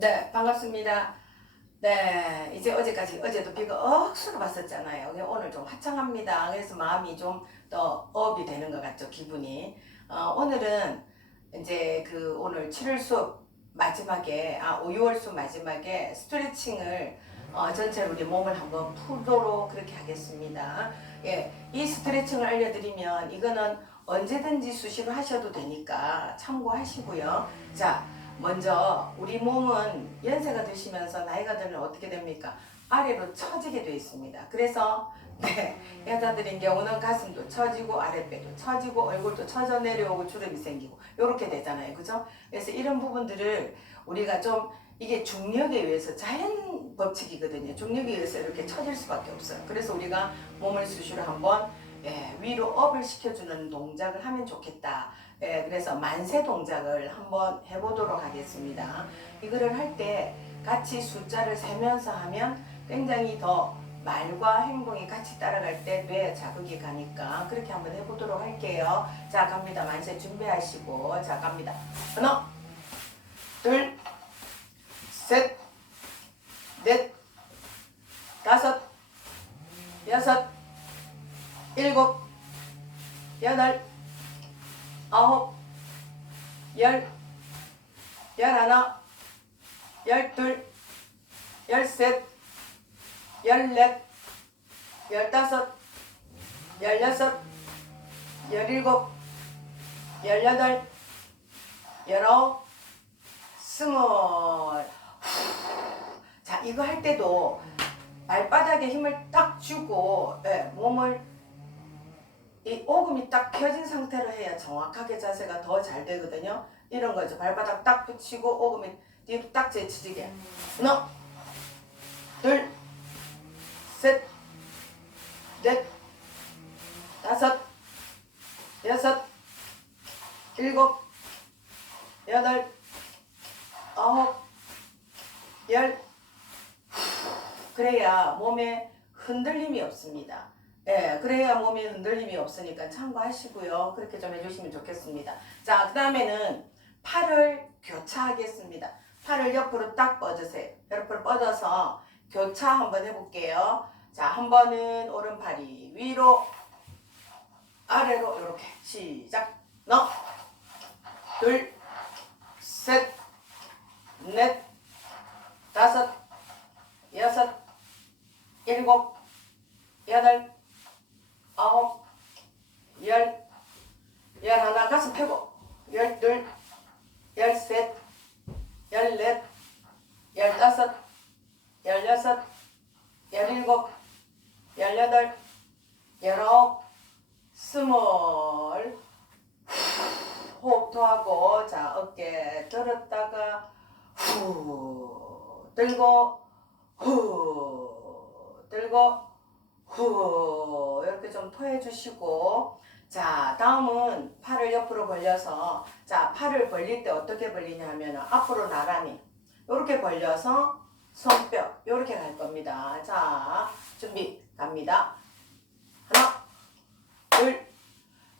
네, 반갑습니다. 네, 이제 어제까지, 어제도 비가 억수로 왔었잖아요. 오늘 좀 화창합니다. 그래서 마음이 좀 더 업이 되는 것 같죠, 기분이. 어, 오늘은 이제 그 오늘 7월 수업 마지막에, 아, 5, 6월 수업 마지막에 스트레칭을 어, 전체로 우리 몸을 한번 풀도록 그렇게 하겠습니다. 예, 이 스트레칭을 알려드리면 이거는 언제든지 수시로 하셔도 되니까 참고하시고요. 자, 먼저 우리 몸은 연세가 드시면서 나이가 들면 어떻게 됩니까? 아래로 처지게 되어 있습니다. 그래서 네, 여자들인 경우는 가슴도 처지고 아랫배도 처지고 얼굴도 처져 내려오고 주름이 생기고 이렇게 되잖아요. 그죠? 그래서 이런 부분들을 우리가 좀 이게 중력에 의해서 자연 법칙이거든요. 중력에 의해서 이렇게 처질 수밖에 없어요. 그래서 우리가 몸을 수시로 한번 예, 위로 업을 시켜주는 동작을 하면 좋겠다. 예, 그래서 만세 동작을 한번 해보도록 하겠습니다. 이거를 할 때 같이 숫자를 세면서 하면 굉장히 더 말과 행동이 같이 따라갈 때 뇌에 자극이 가니까 그렇게 한번 해보도록 할게요. 자, 갑니다. 만세 준비하시고, 자, 갑니다. 하나, 둘, 셋, 넷, 다섯, 여섯, 일곱, 여덟, 아홉, 열, 열하나, 열둘, 열셋, 열넷, 열다섯, 열여섯, 열일곱, 열여덟, 열아홉, 스물. 자, 이거 할 때도 발바닥에 힘을 딱 주고 예, 몸을 이 오금이 딱 펴진 상태로 해야 정확하게 자세가 더 잘 되거든요. 이런 거죠. 발바닥 딱 붙이고 오금이 뒤로 딱 제치지게. 하나, 둘, 셋, 넷, 다섯, 여섯, 일곱, 여덟, 아홉, 열. 그래야 몸에 흔들림이 없습니다. 예, 그래야 몸에 흔들림이 없으니까 참고하시고요. 그렇게 좀 해주시면 좋겠습니다. 자, 그 다음에는 팔을 교차하겠습니다. 팔을 옆으로 딱 뻗으세요. 옆으로 뻗어서 교차 한번 해볼게요. 자, 한 번은 오른팔이 위로, 아래로 이렇게 시작. 하나, 둘, 셋, 넷, 다섯, 여섯, 일곱, 여덟, 아홉, 열, 열하나 가슴 펴고, 열둘, 열셋, 열넷, 열다섯, 열여섯, 열일곱, 열여덟, 열아홉, 스물. 호흡도 하고, 자, 어깨 들었다가, 후, 들고, 후, 들고, 후, 이렇게 좀 토해 주시고, 자, 다음은 팔을 옆으로 벌려서, 자, 팔을 벌릴 때 어떻게 벌리냐 하면, 앞으로 나란히, 이렇게 벌려서, 손뼉, 이렇게 갈 겁니다. 자, 준비, 갑니다. 하나, 둘,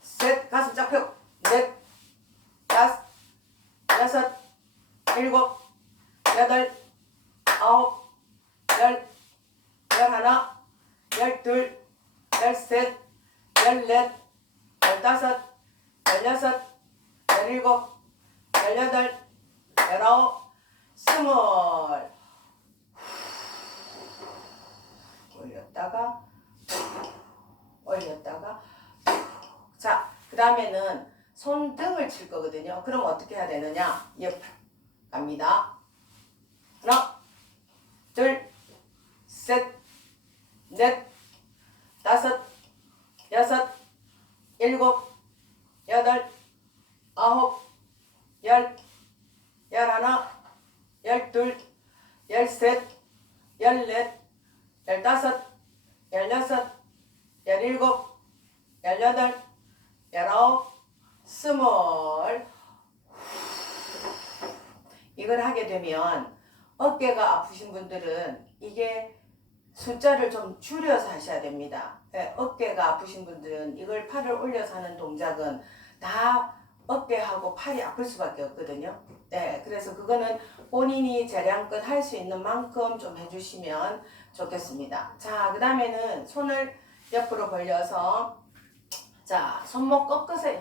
셋, 가슴 쫙 펴고, 넷, 다섯, 여섯, 일곱, 여덟, 아홉, 열, 열하나, 열둘, 열셋, 열넷, 열다섯, 열여섯, 열일곱, 열여덟, 열아홉, 스물. 올렸다가, 올렸다가, 자, 그 다음에는 손등을 칠 거거든요. 그럼 어떻게 해야 되느냐? 옆으로 갑니다. 하나, 둘, 셋, 넷, 다섯, 여섯, 일곱, 여덟, 아홉, 열, 열하나, 열둘, 열셋, 열넷, 열다섯, 열여섯, 열일곱, 열여덟, 열아홉, 스물. 이걸 하게 되면 어깨가 아프신 분들은 이게 숫자를 좀 줄여서 하셔야 됩니다. 예, 어깨가 아프신 분들은 이걸 팔을 올려서 하는 동작은 다 어깨하고 팔이 아플 수밖에 없거든요. 네, 그래서 그거는 본인이 재량껏 할 수 있는 만큼 좀 해주시면 좋겠습니다. 자, 그 다음에는 손을 옆으로 벌려서 자, 손목 꺾으세요.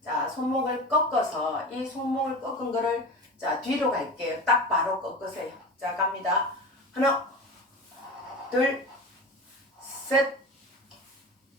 자, 손목을 꺾어서 이 손목을 꺾은 거를 자, 뒤로 갈게요. 딱 바로 꺾으세요. 자, 갑니다. 하나, 둘, 셋,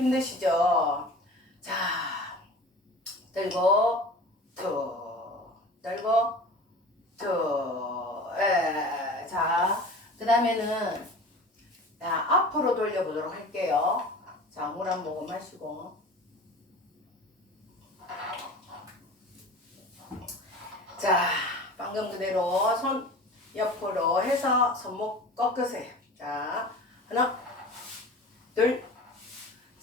힘드시죠? 자, 들고, 툭, 들고, 툭, 에, 자, 그 다음에는, 자, 앞으로 돌려보도록 할게요. 자, 물한 모금 마시고. 자, 방금 그대로 손 옆으로 해서 손목 꺾으세요. 자, 하나, 둘,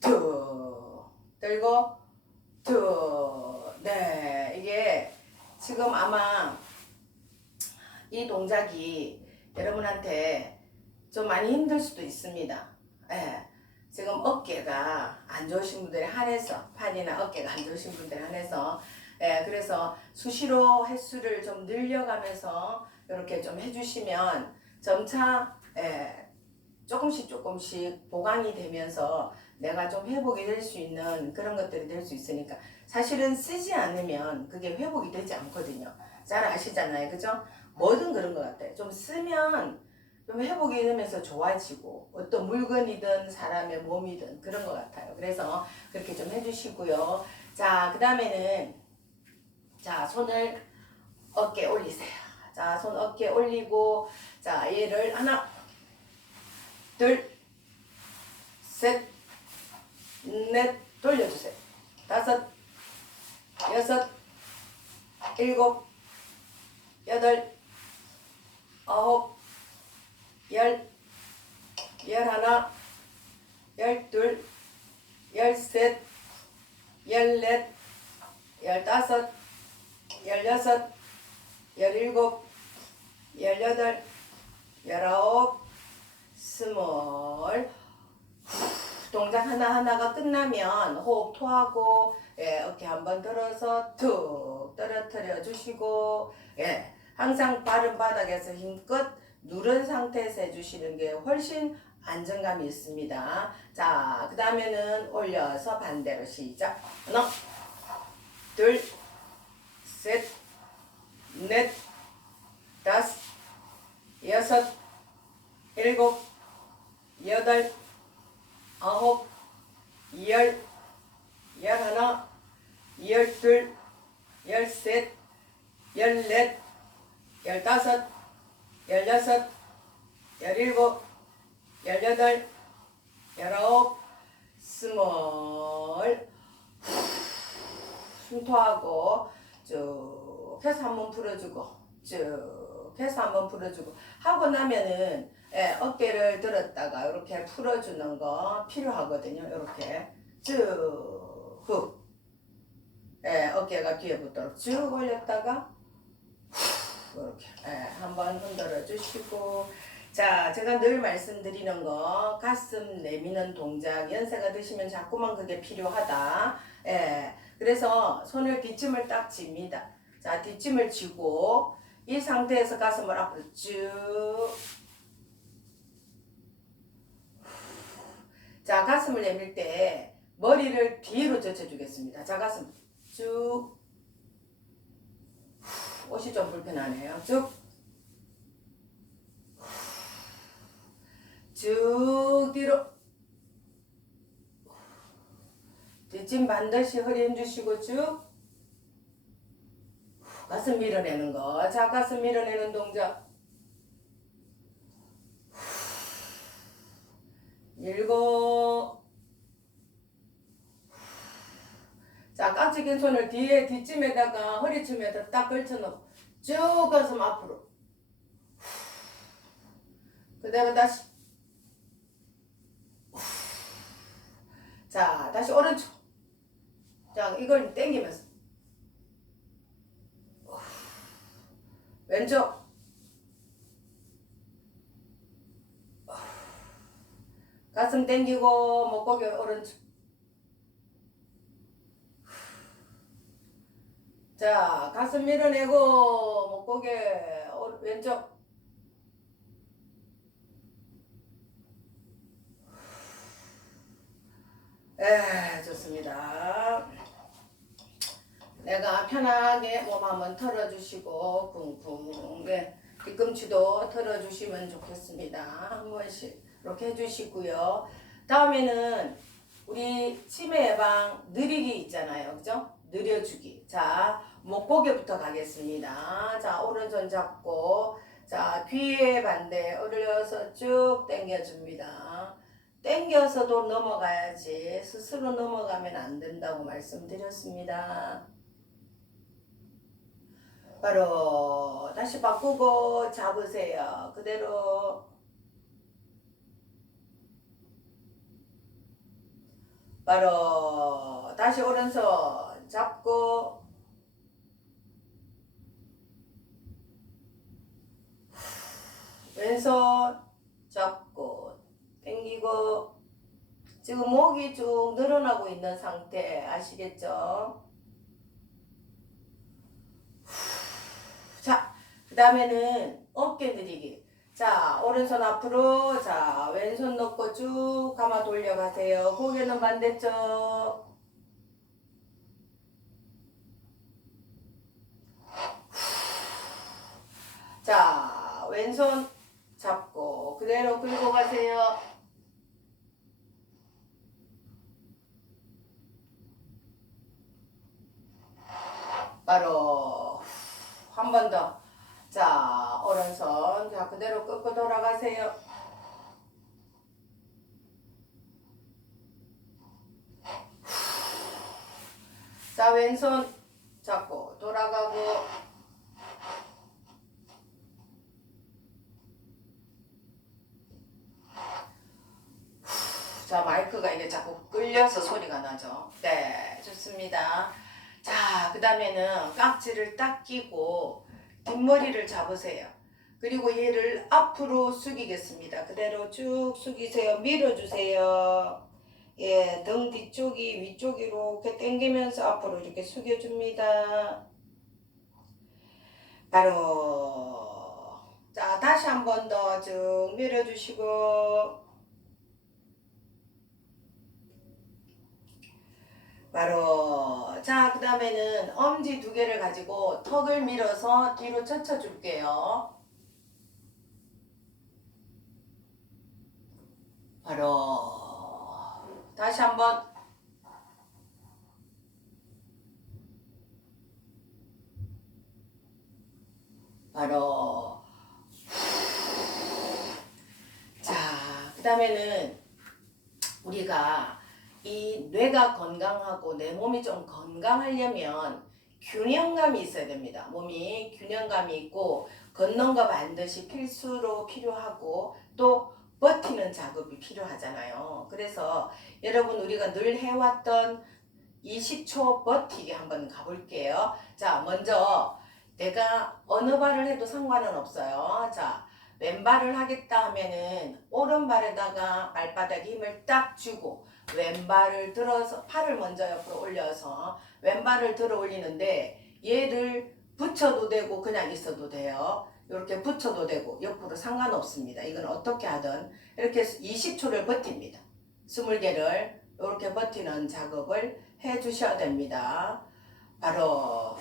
툭, 들고, 툭. 네, 이게 지금 아마 이 동작이 여러분한테 좀 많이 힘들 수도 있습니다. 예. 지금 어깨가 안 좋으신 분들에 한해서 팔이나 어깨가 안 좋으신 분들에 한해서 예, 그래서 수시로 횟수를 좀 늘려가면서 이렇게 좀 해주시면 점차 예, 조금씩 조금씩 보강이 되면서 내가 좀 회복이 될 수 있는 그런 것들이 될 수 있으니까 사실은 쓰지 않으면 그게 회복이 되지 않거든요. 잘 아시잖아요, 그죠? 뭐든 그런 것 같아요. 좀 쓰면 좀 회복이 되면서 좋아지고 어떤 물건이든 사람의 몸이든 그런 것 같아요. 그래서 그렇게 좀 해주시고요. 자, 그 다음에는 자 손을 어깨 올리세요. 자, 손 어깨 올리고 자 얘를 하나, 둘, 셋, 넷 돌려주세요. 다섯, 여섯, 일곱, 여덟, 아홉, 열, 열하나, 열둘, 열셋, 열넷, 열다섯, 열여섯, 열일곱, 열여덟, 열아홉, 스물. 동작 하나하나가 끝나면 호흡 토하고 예, 어깨 한번 들어서 툭 떨어뜨려 주시고 예, 항상 바른 바닥에서 힘껏 누른 상태에서 해주시는 게 훨씬 안정감이 있습니다. 자, 그 다음에는 올려서 반대로 시작. 하나, 둘, 셋, 넷, 다섯, 여섯, 일곱, 여덟, 아홉, 열, 열하나, 열둘, 열셋, 열넷, 열다섯, 열여섯, 열일곱, 열여덟, 열아홉, 스물. 숨토하고 쭉 해서 한번 풀어주고 쭉 해서 한번 풀어주고 하고 나면은 예, 어깨를 들었다가 이렇게 풀어주는 거 필요하거든요. 이렇게 쭉 후. 예, 어깨가 뒤에 붙도록 쭉 올렸다가 후, 이렇게 예, 한번 흔들어 주시고 자 제가 늘 말씀드리는 거 가슴 내미는 동작 연세가 드시면 자꾸만 그게 필요하다. 예, 그래서 손을 뒷짐을 딱 짚니다. 자 뒷짐을 쥐고 이 상태에서 가슴을 앞으로 쭉 자, 가슴을 내밀 때 머리를 뒤로 젖혀주겠습니다. 자, 가슴 쭉 오신 꽃이 좀 불편하네요. 쭉. 쭉 뒤로. 뒷짐 반드시 허리 힘주시고 쭉. 가슴 밀어내는 거. 자, 가슴 밀어내는 동작. 일곱. 자, 깍지 낀 손을 뒤에 뒷짐에다가 허리춤에다 딱 걸쳐놓고 쭉 가슴 앞으로. 그대로 다시. 자, 다시 오른쪽. 자, 이걸 당기면서. 왼쪽. 가슴 당기고 목고기 오른쪽. 자, 가슴 밀어내고 목고개 오- 왼쪽. 에, 좋습니다. 내가 편하게 몸 한번 털어주시고 쿵쿵 네, 뒤꿈치도 털어주시면 좋겠습니다. 한 번씩 이렇게 해주시고요. 다음에는 우리 치매 예방 느리기 있잖아요, 그죠? 느려주기. 자, 목고개부터 가겠습니다. 자, 오른손 잡고 자 귀에 반대 올려서 쭉 당겨줍니다. 당겨서도 넘어가야지 스스로 넘어가면 안 된다고 말씀드렸습니다. 바로 다시 바꾸고 잡으세요. 그대로 바로 다시 오른손 잡고 왼손 잡고 당기고 지금 목이 쭉 늘어나고 있는 상태 아시겠죠? 자, 그 다음에는 어깨 들이기. 자, 오른손 앞으로, 자, 왼손 넣고 쭉 감아 돌려가세요. 고개는 반대쪽. 자, 왼손 그대로 끌고 가세요. 바로 한 번 더. 자, 오른손 자 그대로 끌고 돌아가세요. 자, 왼손 잡고 돌아가고 자, 마이크가 이게 자꾸 끌려서 소리가 나죠. 네, 좋습니다. 자, 그 깍지를 딱 끼고 뒷머리를 잡으세요. 그리고 얘를 앞으로 숙이겠습니다. 그대로 쭉 숙이세요. 밀어주세요. 예, 등 뒤쪽이 위쪽 이렇게 당기면서 앞으로 이렇게 숙여줍니다. 바로 자 다시 한 번 더 쭉 밀어주시고 바로 자 그 다음에는 엄지 두 개를 가지고 턱을 밀어서 뒤로 젖혀 줄게요. 바로 다시 한번 바로 자 그 다음에는 우리가 이 뇌가 건강하고 내 몸이 좀 건강하려면 균형감이 있어야 됩니다. 몸이 균형감이 있고 걷는 거 반드시 필수로 필요하고 또 버티는 작업이 필요하잖아요. 그래서 여러분 우리가 늘 해왔던 20초 버티기 한번 가볼게요. 자, 먼저 내가 어느 발을 해도 상관은 없어요. 자, 왼발을 하겠다 하면은 오른발에다가 발바닥에 힘을 딱 주고 왼발을 들어서 팔을 먼저 옆으로 올려서 왼발을 들어 올리는데 얘를 붙여도 되고 그냥 있어도 돼요. 이렇게 붙여도 되고 옆으로 상관없습니다. 이건 어떻게 하든 이렇게 20초를 버팁니다. 20개를 이렇게 버티는 작업을 해 주셔야 됩니다. 바로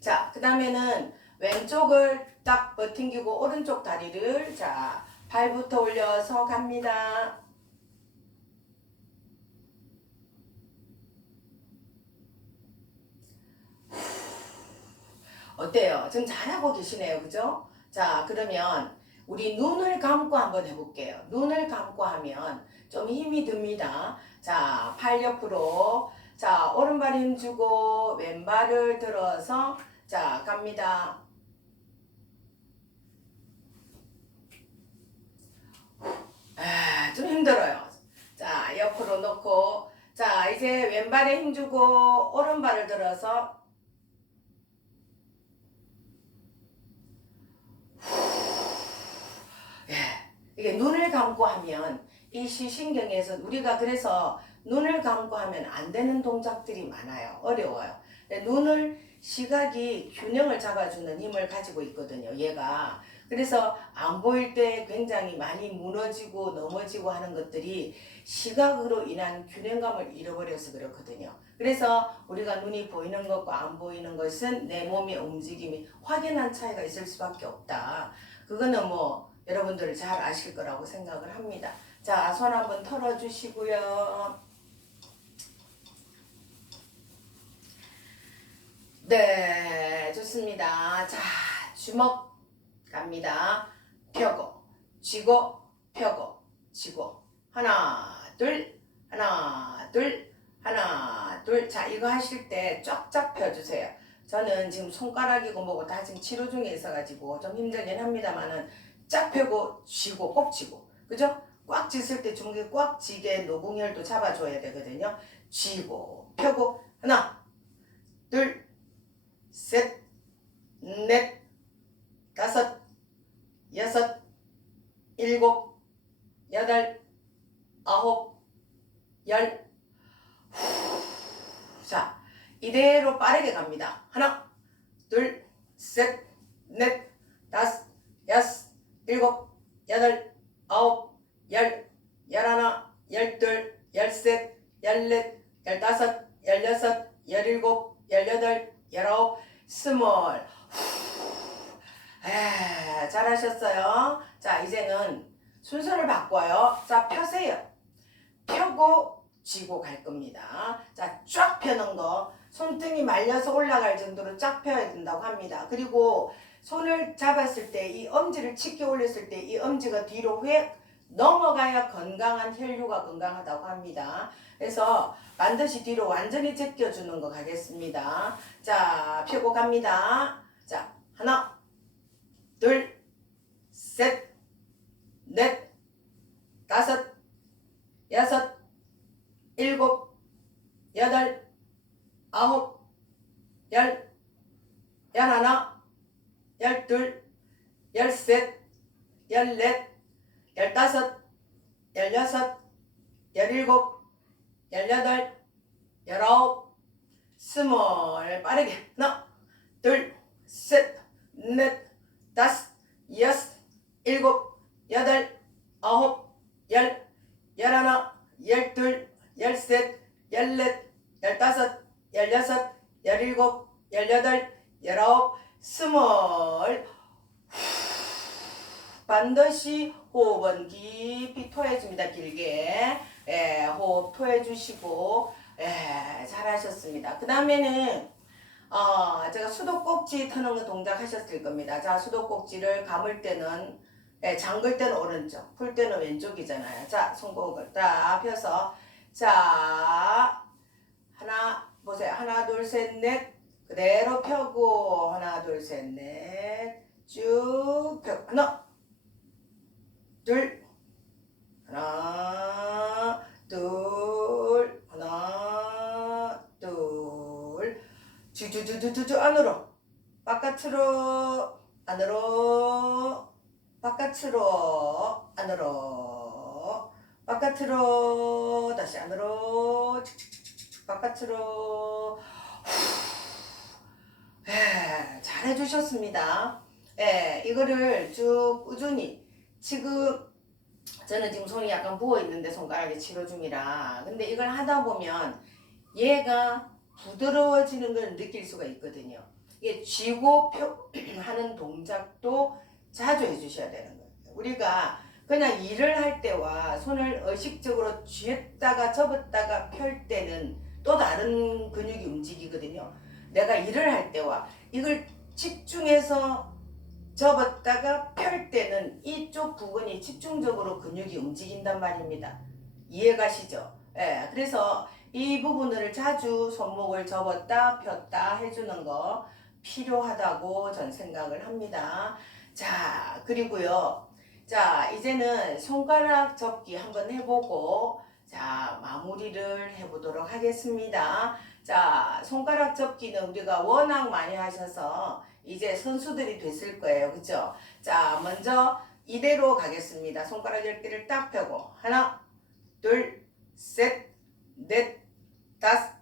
자, 그그 다음에는 왼쪽을 딱 버팅기고 오른쪽 다리를 자 발부터 올려서 갑니다. 어때요? 지금 잘하고 계시네요. 그죠? 자, 그러면 우리 눈을 감고 한번 해볼게요. 눈을 감고 하면 좀 힘이 듭니다. 자, 팔 옆으로. 자, 오른발 힘주고 왼발을 들어서 자, 갑니다. 아, 좀 힘들어요. 자, 옆으로 놓고 자, 이제 왼발에 힘주고 오른발을 들어서 예, 이게 눈을 감고 하면 이 시신경에서 우리가 그래서 눈을 감고 하면 안 되는 동작들이 많아요. 어려워요. 눈을 시각이 균형을 잡아주는 힘을 가지고 있거든요. 얘가. 그래서 안 보일 때 굉장히 많이 무너지고 넘어지고 하는 것들이 시각으로 인한 균형감을 잃어버려서 그렇거든요. 그래서 우리가 눈이 보이는 것과 안 보이는 것은 내 몸의 움직임이 확연한 차이가 있을 수밖에 없다. 그거는 뭐 여러분들 잘 아실 거라고 생각을 합니다. 자, 손 한번 털어주시고요. 네, 좋습니다. 자, 주먹 갑니다. 펴고, 쥐고, 펴고, 쥐고. 하나, 둘, 하나, 둘, 하나, 둘. 자, 이거 하실 때 쫙쫙 펴주세요. 저는 지금 손가락이고 뭐고 다 지금 치료 중에 있어가지고 좀 힘들긴 합니다만은 쫙 펴고 쥐고 꼭 쥐고 그죠? 꽉 쥐을 때 중국에 꽉 쥐게 노궁혈도 잡아줘야 되거든요. 쥐고 펴고 하나 둘 셋, 넷, 다섯, 여섯, 일곱, 여덟, 아홉, 열. 후. 자, 이대로 빠르게 갑니다. 하나, 둘, 셋, 넷, 다섯, 여섯, 일곱, 여덟, 아홉, 열, 열하나, 열둘, 열셋, 열넷, 열다섯, 열여섯, 열일곱, 열여덟, 열아홉, 스물. 에, 잘하셨어요. 자, 이제는 순서를 바꿔요. 자, 펴세요. 펴고 쥐고 갈 겁니다. 자, 쫙 펴는 거. 손등이 말려서 올라갈 정도로 쫙 펴야 된다고 합니다. 그리고 손을 잡았을 때 이 엄지를 치켜 올렸을 때 이 엄지가 뒤로 획 넘어가야 건강한 혈류가 건강하다고 합니다. 그래서 반드시 뒤로 완전히 제껴주는 거 가겠습니다. 자, 펴고 갑니다. 자, 하나, 둘, 셋, 넷, 다섯, 여섯, 일곱, 여덟, 아홉, 열, 열하나, 열둘, 열셋, 열넷, 열다섯, 열여섯, 열일곱, 열여덟, 열아홉, 스물 빠르게. 하나, 둘, 셋, 넷, 다섯, 여섯, 일곱, 여덟, 아홉, 열, 열하나, 열둘, 열셋, 열넷, 열다섯, 열여섯, 열일곱, 열여덟, 열아홉, 스물 반드시 호흡은 깊이 토해줍니다. 길게 예, 호흡 토해주시고 예, 잘하셨습니다. 그 다음에는 어, 제가 수도꼭지 터는 거 동작 하셨을 겁니다. 자, 수도꼭지를 감을 때는 예, 잠글 때는 오른쪽, 풀 때는 왼쪽이잖아요. 자, 손목을 딱 펴서 자, 하나 보세요. 하나, 둘, 셋, 넷 그대로 펴고 하나, 둘, 셋, 넷 쭉 펴고 하나, 둘, 하나, 둘, 하나, 둘, 주주주주주주 안으로, 바깥으로, 안으로, 바깥으로, 안으로, 바깥으로, 다시 안으로, 축축축축축 바깥으로. 예, 잘해 주셨습니다. 예, 이거를 쭉 꾸준히 지금 저는 지금 손이 약간 부어 있는데 손가락에 치료 중이라 근데 이걸 하다 보면 얘가 부드러워지는 걸 느낄 수가 있거든요. 이게 쥐고 펴 하는 동작도 자주 해주셔야 되는 거예요. 우리가 그냥 일을 할 때와 손을 의식적으로 쥐었다가 접었다가 펼 때는 또 다른 근육이 움직이거든요. 내가 일을 할 때와 이걸 집중해서 접었다가 펼 때는 이쪽 부분이 집중적으로 근육이 움직인단 말입니다. 이해가시죠? 예, 그래서 이 부분을 자주 손목을 접었다 폈다 해주는 거 필요하다고 전 생각을 합니다. 자, 그리고요. 자, 이제는 손가락 접기 한번 해보고, 자, 마무리를 해보도록 하겠습니다. 자, 손가락 접기는 우리가 워낙 많이 하셔서 이제 선수들이 됐을 거예요. 그죠? 자, 먼저 이대로 가겠습니다. 손가락 10개를 딱 펴고, 하나, 둘, 셋, 넷, 다섯,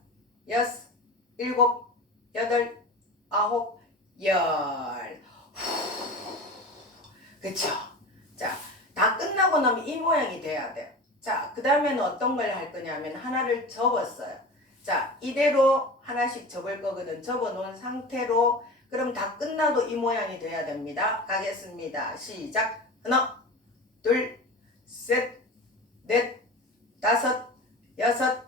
여섯, 일곱, 여덟, 아홉, 열. 그쵸? 자, 다 끝나고 나면 이 모양이 돼야 돼. 자, 그 다음에는 어떤 걸 할 거냐면 하나를 접었어요. 자, 이대로 하나씩 접을 거거든. 접어 놓은 상태로 그럼 다 끝나도 이 모양이 돼야 됩니다. 가겠습니다. 시작. 하나, 둘, 셋, 넷, 다섯, 여섯,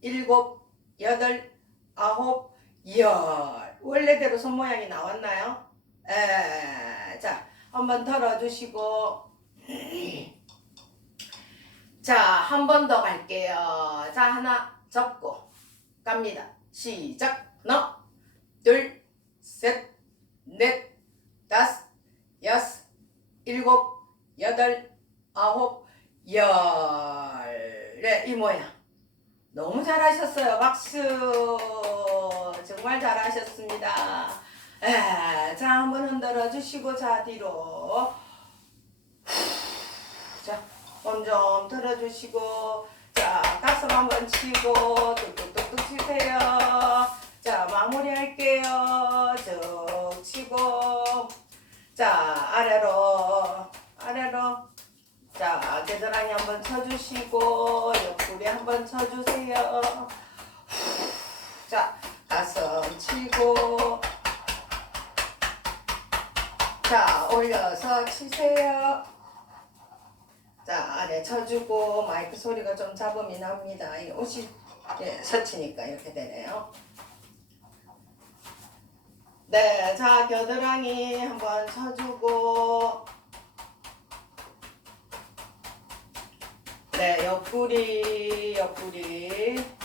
일곱, 여덟, 아홉, 열. 원래대로 손 모양이 나왔나요? 에, 자, 한번 털어주시고. 자, 한 번 더 갈게요. 자, 하나 접고 갑니다. 시작. 하나, 둘, 셋, 넷, 다섯, 여섯, 일곱, 여덟, 아홉, 열. 네, 이 모양. 너무 잘하셨어요. 박수. 정말 잘하셨습니다. 에, 자, 한번 흔들어 주시고, 자, 뒤로. 자, 몸좀 들어주시고, 자, 가슴 한번 치고, 뚝뚝뚝뚝 치세요. 자, 마무리 할게요. 쭉 치고, 자, 아래로, 아래로. 자, 겨드랑이 한번 쳐주시고, 옆구리 한번 쳐주세요. 자, 가슴 치고, 자, 올려서 치세요. 자, 아래 쳐주고, 마이크 소리가 좀 잡음이 납니다. 이 옷이 예, 서치니까 이렇게 되네요. 네, 자, 겨드랑이 한번 쳐주고, 네, 옆구리, 옆구리.